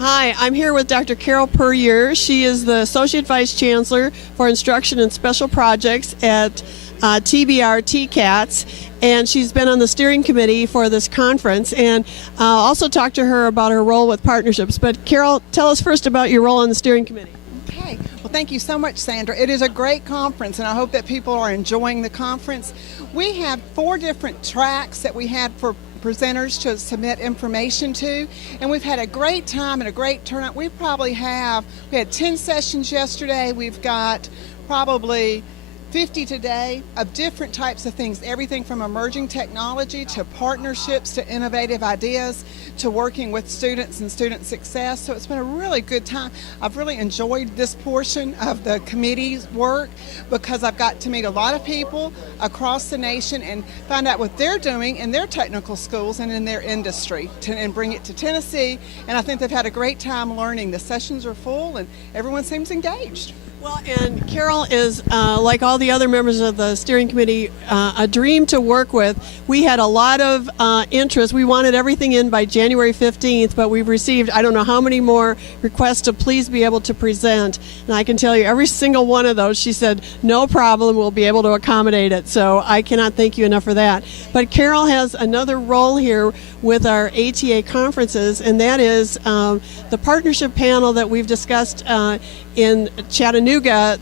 Hi, I'm here with Dr. Carol Puryear. She is the Associate Vice Chancellor for Instruction and Special Projects at TBR TCATs, and she's been on the steering committee for this conference, and also talked to her about her role with partnerships. But Carol, tell us first about your role on the steering committee. Okay. Well, thank you so much, Sandra. It is a great conference, and I hope that people are enjoying the conference. We have 4 different tracks that we had for presenters to submit information to, and we've had a great time and a great turnout. We had 10 sessions yesterday. We've got probably 50 today of different types of things, everything from emerging technology to partnerships to innovative ideas to working with students and student success. So it's been a really good time. I've really enjoyed this portion of the committee's work because I've got to meet a lot of people across the nation and find out what they're doing in their technical schools and in their industry and bring it to Tennessee. And I think they've had a great time learning. The sessions are full and everyone seems engaged. Well, and Carol is, like all the other members of the steering committee, a dream to work with. We had a lot of interest. We wanted everything in by January 15th, but we've received I don't know how many more requests to please be able to present. And I can tell you every single one of those, she said, no problem, we'll be able to accommodate it. So I cannot thank you enough for that. But Carol has another role here with our ATEA conferences, and that is the partnership panel that we've discussed in Chattanooga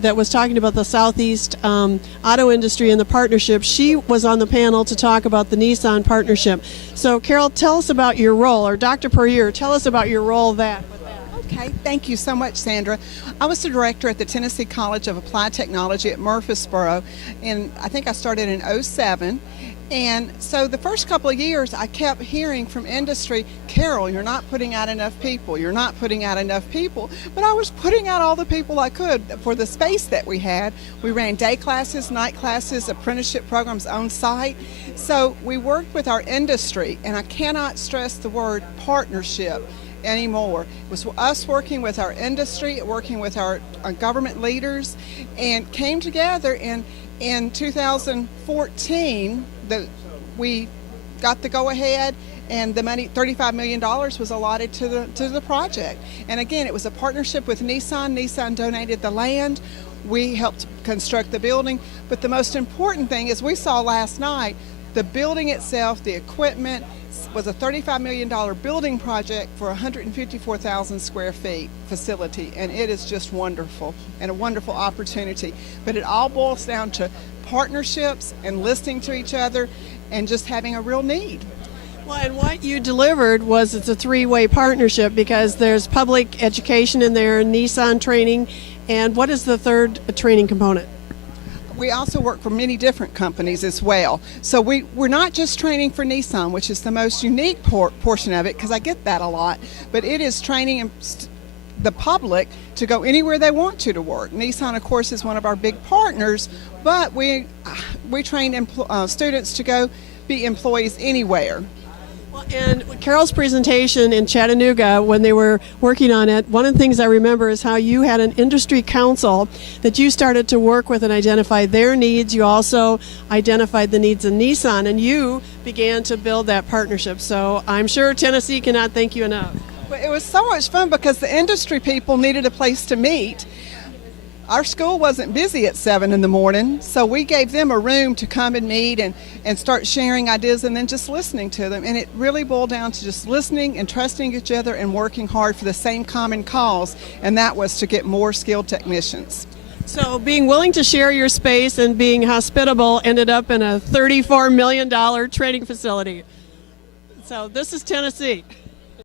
that was talking about the Southeast auto industry and the partnership. She was on the panel to talk about the Nissan partnership. So Carol, tell us about your role, or Dr. Puryear, tell us about your role with that. Okay, thank you so much, Sandra. I was the director at the Tennessee College of Applied Technology at Murfreesboro, and I think I started in '07. And so the first couple of years, I kept hearing from industry, Carol, you're not putting out enough people. You're not putting out enough people. But I was putting out all the people I could for the space that we had. We ran day classes, night classes, apprenticeship programs on site. So we worked with our industry, and I cannot stress the word partnership anymore. It was us working with our industry, working with our government leaders, and came together in 2014 we got the go-ahead, and the money, $35 million, was allotted to the project. And again, it was a partnership with Nissan. Nissan donated the land. We helped construct the building. But the most important thing is we saw last night the building itself, the equipment, was a $35 million building project for 154,000 square feet facility, and it is just wonderful and a wonderful opportunity. But it all boils down to partnerships and listening to each other and just having a real need. Well, and what you delivered was it's a 3-way partnership because there's public education in there, Nissan training, and what is the third training component? We also work for many different companies as well. So we're not just training for Nissan, which is the most unique portion of it, because I get that a lot, but it is training the public to go anywhere they want to work. Nissan, of course, is one of our big partners, but we train students to go be employees anywhere. And Carol's presentation in Chattanooga, when they were working on it, one of the things I remember is how you had an industry council that you started to work with and identify their needs. You also identified the needs of Nissan, and you began to build that partnership. So I'm sure Tennessee cannot thank you enough. But it was so much fun because the industry people needed a place to meet. Our school wasn't busy at 7 in the morning, so we gave them a room to come and meet and start sharing ideas and then just listening to them. And it really boiled down to just listening and trusting each other and working hard for the same common cause, and that was to get more skilled technicians. So being willing to share your space and being hospitable ended up in a $34 million training facility. So this is Tennessee.